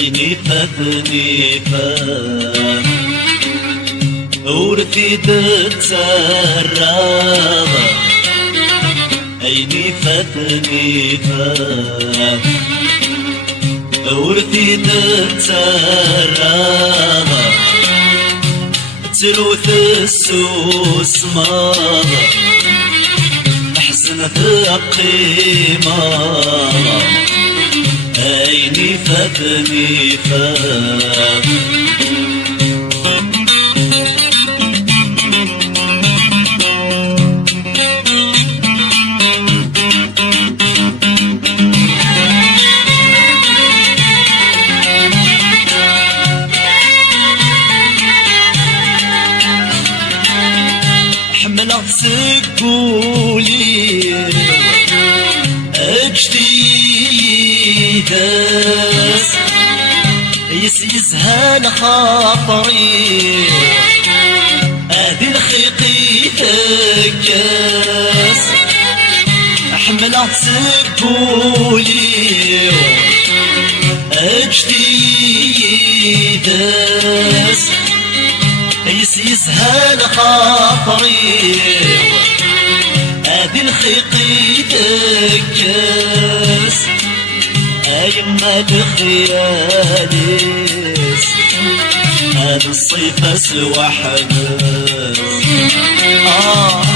عيني فاتني فات ورثي تتسرب عيني فاتني فات ورثي تتسرب تلوث السوس ماما أحسن القيمة عيني فاتني فات حملة سقولي اجتيداس يسهل خاطري هذي الخيقي تكاس حملة سقولي اجتيداس يسهل خاطري هذي الخيقي تكاس أيما الخياليس هذا الصيف سوى حدث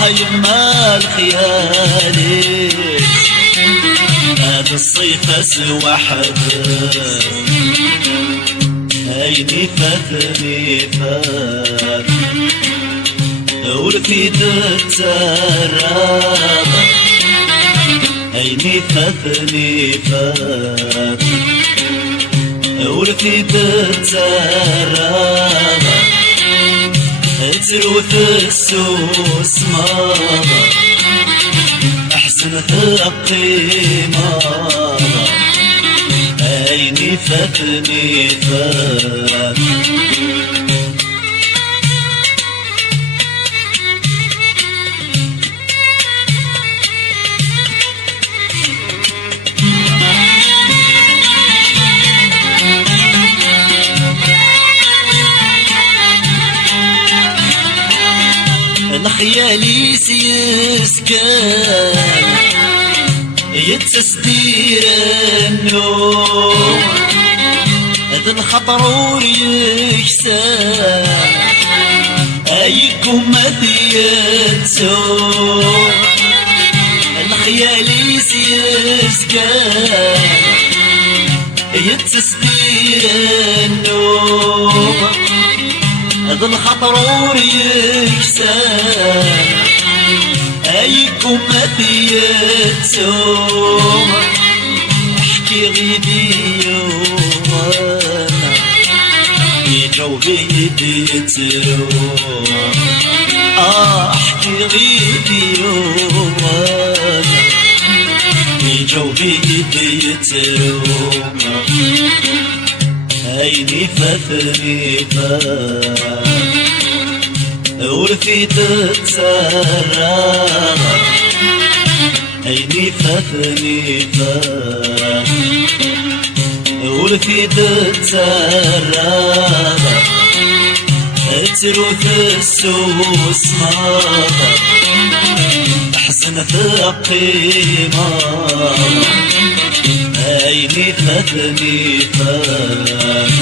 أيما الخياليس هذا الصيف سوى حدث عيني فاتني فات ورثي تتسرب عيني فاتني فات ورثي تتسرب تروث السوس ماما أحسن القيمة عيني فاتني فات الخيالي سيسكن يتسدير النوم هذا الخطر يكسر أيكم مذيتسو الخيالي سيسكن يتسدير النوم هذا الخطر يكسر أيكم مذيتسو احكي غيبي وانا يجاوبي يديترو احكي غيبي وانا يجاوبي يديترو عيني فاتني فات ورفيت تسرى عيني فاتني فات ورفيت تسرى تروث السوس أحسن ثقيمة عيني فاتني فات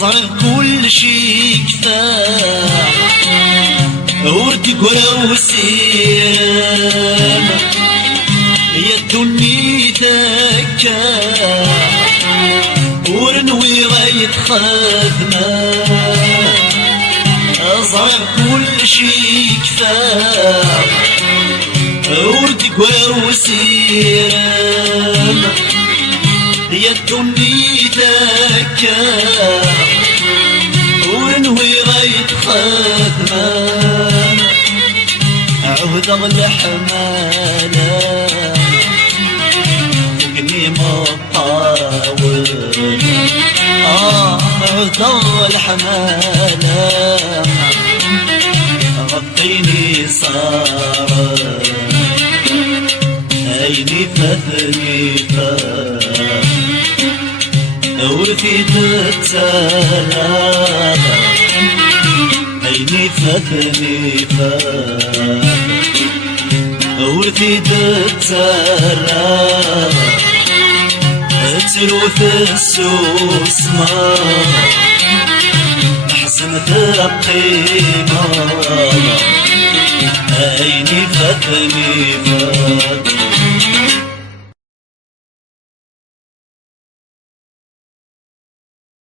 صار كل شي كفاح وردي قرا وسيم يا الدنيا تكا ورنوي غاية خدمة صار كل شي كفاح وردي قرا وسيم يا الدنيا تكا ونوي غاية خدمة عود اغلى حمالة فوقني مطاول عود اغلى حمالة غطيني صار عيني فاتني فات ورفيت تسرى عيني فاتني فات ورفيت تسرى تروث السوس أحسن تقيمة عيني فاتني فات